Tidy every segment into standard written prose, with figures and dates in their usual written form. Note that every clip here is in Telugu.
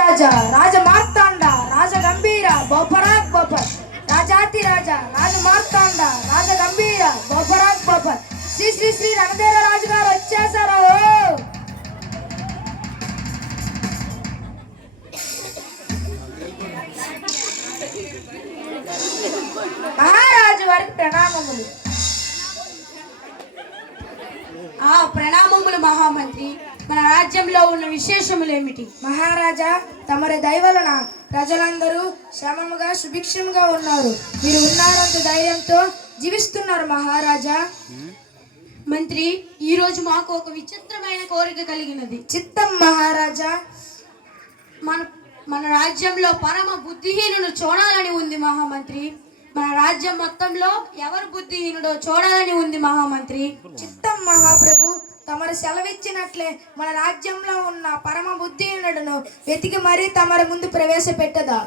రాజా రాజ మార్తాండ రాజ గంభీర బొపరాక్ బొపర్ రాజాతి రాజా రాజ మార్తాండ రాజ గంభీర బొపరాక్ బొపర్ శ్రీ శ్రీ శ్రీ రణధీర రాజు గారు వచ్చేసారు. మహారాజు వారికి ప్రణామములు. ప్రణామములు మహామంత్రి. మన రాజ్యంలో ఉన్న విశేషములు ఏమిటి? మహారాజా, తమరి దయవలన ప్రజలందరూ క్షేమముగా సుభిక్షముగా ఉన్నారు. మీరు ఉన్నారంత ధైర్యంతో జీవిస్తున్నారు మహారాజా. మంత్రి, ఈ రోజు మాకు ఒక విచిత్రమైన కోరిక కలిగినది. చిత్తం మహారాజా. మన రాజ్యంలో పరమ బుద్ధిహీనుడు చూడాలని ఉంది మహామంత్రి. మన రాజ్యం మొత్తంలో ఎవరు బుద్ధిహీనుడో చూడాలని ఉంది మహామంత్రి. చిత్తం మహాప్రభు. తమరు సెలవిచ్చినట్లే మన రాజ్యంలో ఉన్న పరమ బుద్ధిహీనుడును వెతికి మరీ తమరి ముందు ప్రవేశపెట్టదా.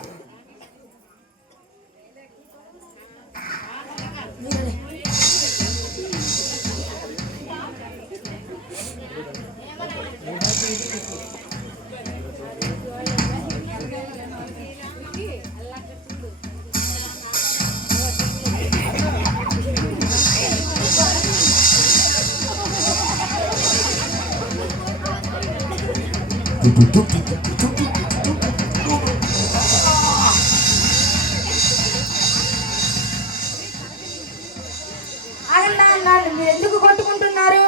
మీరు ఎందుకు కొట్టుకుంటున్నారు?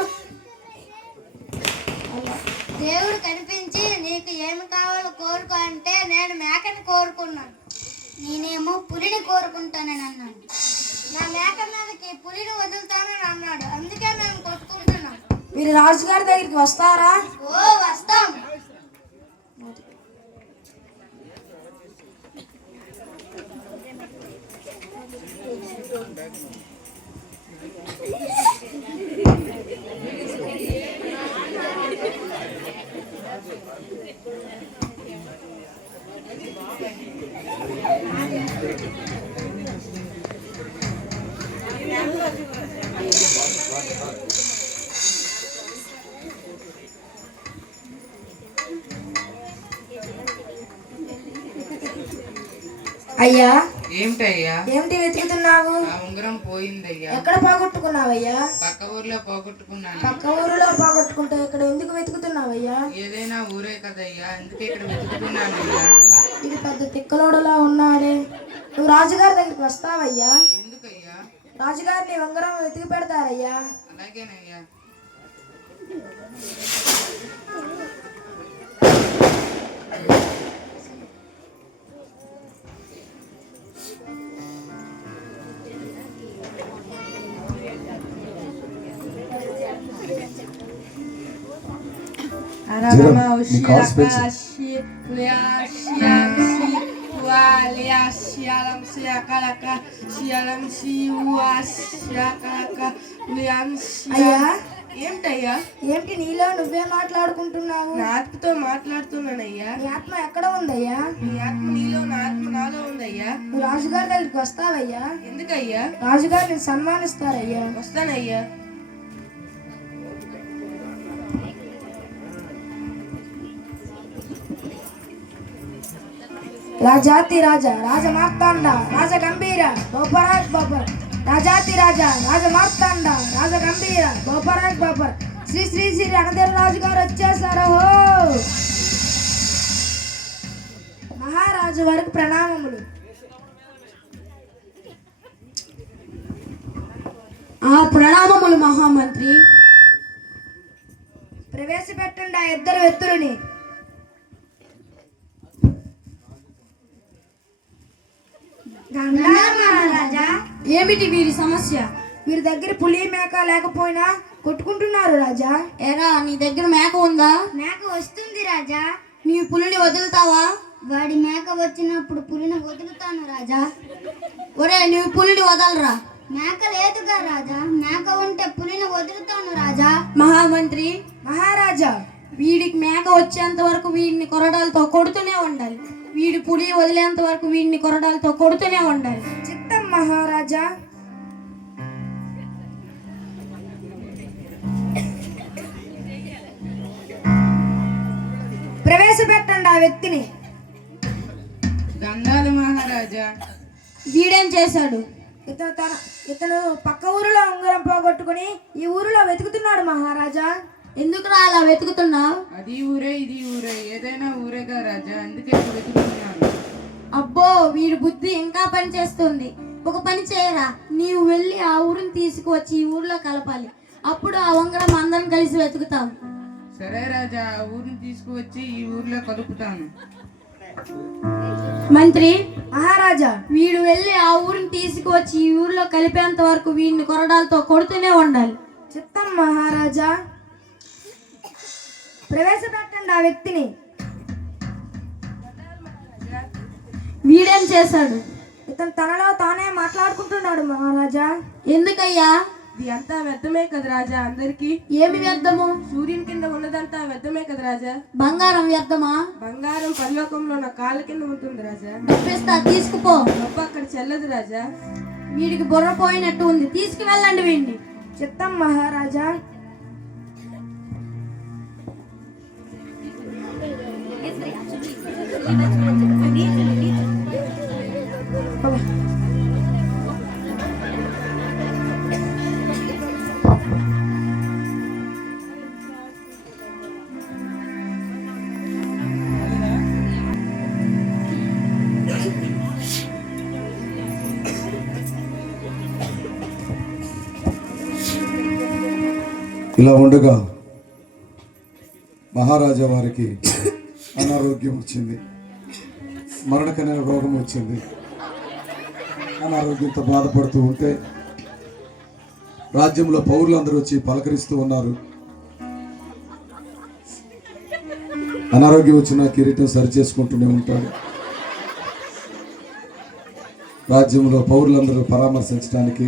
దేవుడు కనిపించి నీకు ఏమి కావాలో కోరుకో అంటే నేను మేకని కోరుకున్నాను. నేనేమో పులిని కోరుకుంటానని అన్నాను. నా మేక మీదకి పులిని వదులుతానని అన్నాడు. అందుకే మేము కొట్టుకుంటున్నాం. మీరు రాజుగారి దగ్గరికి వస్తారా? ఓ వస్తాం. అయ్యా. ఏమిటయ్యా? ఏమిటి వెతుకుతున్నావు? నా ఉంగరం పోయిందయ్యా. ఎక్కడ పోగొట్టుకున్నావయ్యా? పక్క ఊర్లో పోగొట్టుకున్నాను. పక్క ఊరిలో పోగొట్టుకుంటే ఇక్కడ ఎందుకు వెతుకుతున్నావయ్యా? ఏదైనా ఊరే కదయ్యా, అందుకే ఇక్కడ వెతుకుతున్నానయ్యా. ఇది పెద్ద తిక్కలోడులా ఉన్నాడే. నువ్వు రాజుగారి దగ్గరికి వస్తావయ్యా? ఎందుకయ్యా? రాజుగారిని ఉంగరం వెతికి పెడతారయ్యా. అలాగేనయ్యా. ఏమిటయ్యా? ఏమిటి నీలో నువ్వే మాట్లాడుకుంటున్నావు? నా ఆత్మతో మాట్లాడుతున్నానయ్యా. నీ ఆత్మ ఎక్కడ ఉందయ్యా? నీ ఆత్మ నీలో, నా ఆత్మ నాలో ఉందయ్యా. నువ్వు రాజుగారి దగ్గరికి వస్తావయ్యా? ఎందుకయ్యా? రాజుగారిని సన్మానిస్తారయ్యా. వస్తానయ్యా. రాజాతి రాజా రాజ మార్తాండ రాజ గంభీర బొపరాక్ బొపర్ రాజాతి రాజా రాజ మార్తాండ రాజ గంభీర బొపరాక్ బొపర్ శ్రీ శ్రీ శ్రీ రణధీర రాజు గారు వచ్చేసారు. మహారాజు వారికి ప్రణామములు. ప్రణామములు మహామంత్రి. ప్రవేశపెట్టండి ఆ ఇద్దరు వ్యక్తులని. మహారాజా, ఏమిటి వీరి సమస్య? వీరి దగ్గర పులి మేక లేకపోయినా కొట్టుకుంటున్నారు రాజా. ఏరా, నీ దగ్గర మేక ఉందా? మేక వస్తుంది రాజా. నీ పులిని వదులుతావా? వాడి మేక వచ్చినప్పుడు పులిని వదులుతాను రాజా. ఒరే, నువ్వు పులిని వదలరా. మేక లేదుగా రాజా. మేక ఉంటే పులిని వదులుతాను రాజా. మహామంత్రి. మహారాజా, వీడికి మేక వచ్చేంత వరకు వీడిని కొరడాలతో కొడుతూనే ఉండాలి. వీడి పులి వదిలేంత వరకు వీడిని కొరడాలతో కొడుతూనే ఉండాలి. చిత్తం మహారాజా. ప్రవేశపెట్టండి ఆ వ్యక్తిని. మహారాజా. వీడేం చేశాడు? ఇతను పక్క ఊరిలో ఉంగరం పోగొట్టుకుని ఈ ఊరిలో వెతుకుతున్నాడు మహారాజా. ఎందుకురా అలా వెతుకుతున్నావు? అది ఊరే ఇది ఊరే, ఏదైనా ఊరేగా రాజా, అందుకే ఇక్కడ వెతుకుతున్నాను. అబ్బో, వీడి బుద్ధి ఇంకా పని చేస్తుంది. ఒక పని చేయరా, నీవు వెళ్ళి ఆ ఊరిని తీసుకువచ్చి ఈ ఊర్లో కలపాలి. అప్పుడు ఆ ఉంగరం అందరం కలిసి వెతుకుతాం. సరే రాజా, ఆ ఊరిని తీసుకువచ్చి ఈ ఊర్లో కలుపుతాను. మంత్రి మహారాజా, వీడు వెళ్ళి ఆ ఊరిని తీసుకువచ్చి ఈ ఊర్లో కలిపేంత వరకు వీడిని కొరడాలతో కొడుతూనే ఉండాలి. చిత్తం మహారాజా. ప్రవేశపెట్టండి ఆ వ్యక్తిని. వీడేం చేశాడు? ఇతను తనలో తానే మాట్లాడుకుంటున్నాడు మహారాజా. ఎందుకయ్యా? ఇది అంతా వ్యర్థమే కదా రాజా. అందరికి ఏమి వ్యర్థము? సూర్యుని కింద ఉన్నదంతా వ్యర్థమే కదా రాజా. బంగారం వ్యర్థమా? బంగారం పరలోకంలో నా కాళ్ళ కింద ఉంటుంది రాజా. డబ్బిస్తా, తీసుకుపో. డబ్బు అక్కడ చెల్లదు రాజా. వీడికి బుర్ర పోయినట్టు ఉంది, తీసుకువెళ్ళండి వీడిని. చిత్తం మహారాజా. ఇలా ఉండగా మహారాజా వారికి అనారోగ్యం వచ్చింది, మరణకరమైన రోగం వచ్చింది. అనారోగ్యంతో బాధపడుతూ ఉంటే రాజ్యంలో పౌరులందరూ వచ్చి పలకరిస్తూ ఉన్నారు. అనారోగ్యం వచ్చిన కిరీటం సరి చేసుకుంటూనే ఉంటాడు. రాజ్యంలో పౌరులందరూ పరామర్శించడానికి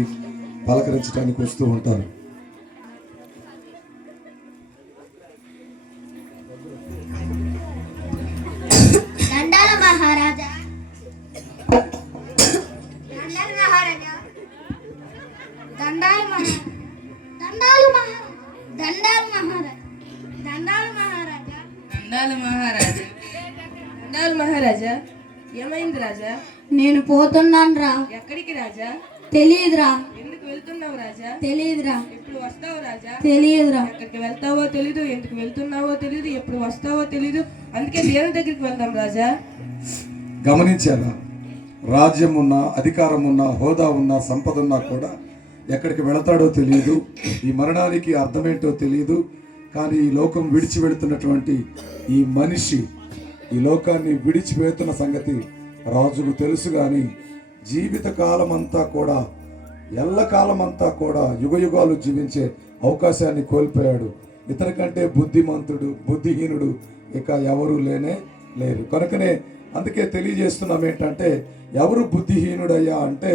పలకరించడానికి వస్తూ ఉంటారు. దండాలు మహారాజా. దండాలు మహారాజా. దండాలు మహారాజా. దండాలు మహారాజా. దండాలు మహారాజా. దండాలు మహారాజా. దండాలు మహారాజా. దండాలు మహారాజా. ఏమైంది రాజా? నేను పోతున్నాను రా. ఎక్కడికి రాజా? తెలియదురా. ఎందుకు వెళ్తున్నావు రాజా? తెలియదురా. ఎప్పుడు వస్తావు రాజా? తెలియదురా. ఎక్కడికి వెళ్తావో తెలీదు, ఎందుకు వెళ్తున్నావో తెలీదు, ఎప్పుడు వస్తావో తెలీదు. అందుకే దేవుని దగ్గరికి వెళ్దాం రాజా. గమనించారా? రాజ్యం ఉన్నా, అధికారం ఉన్నా, హోదా ఉన్నా, సంపద ఉన్నా కూడా ఎక్కడికి వెళతాడో తెలియదు, ఈ మరణానికి అర్థమేంటో తెలియదు. కానీ ఈ లోకం విడిచి వెళుతున్నటువంటి ఈ మనిషి ఈ లోకాన్ని విడిచిపోతున్న సంగతి రాజుకు తెలుసు. కానీ జీవితకాలం అంతా కూడా, ఎల్లకాలం అంతా కూడా, యుగయుగాలు జీవించే అవకాశాన్ని కోల్పోయాడు. ఇతనికంటే బుద్ధిమంతుడు, బుద్ధిహీనుడు ఇక ఎవరు లేరు. కనుకనే అందుకే తెలియజేస్తున్నాం ఏంటంటే, ఎవరు బుద్ధిహీనుడయ్యా అంటే,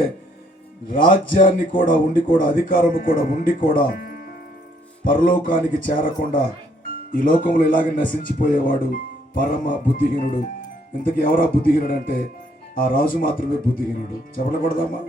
రాజ్యాన్ని కూడా ఉండి కూడా, అధికారం కూడా ఉండి కూడా పరలోకానికి చేరకుండా ఈ లోకంలో ఇలాగే నశించిపోయేవాడు పరమ బుద్ధిహీనుడు. ఇంతకీ ఎవరా బుద్ధిహీనుడు అంటే, ఆ రాజు మాత్రమే బుద్ధిహీనుడు. చెప్పకూడదమ్మా?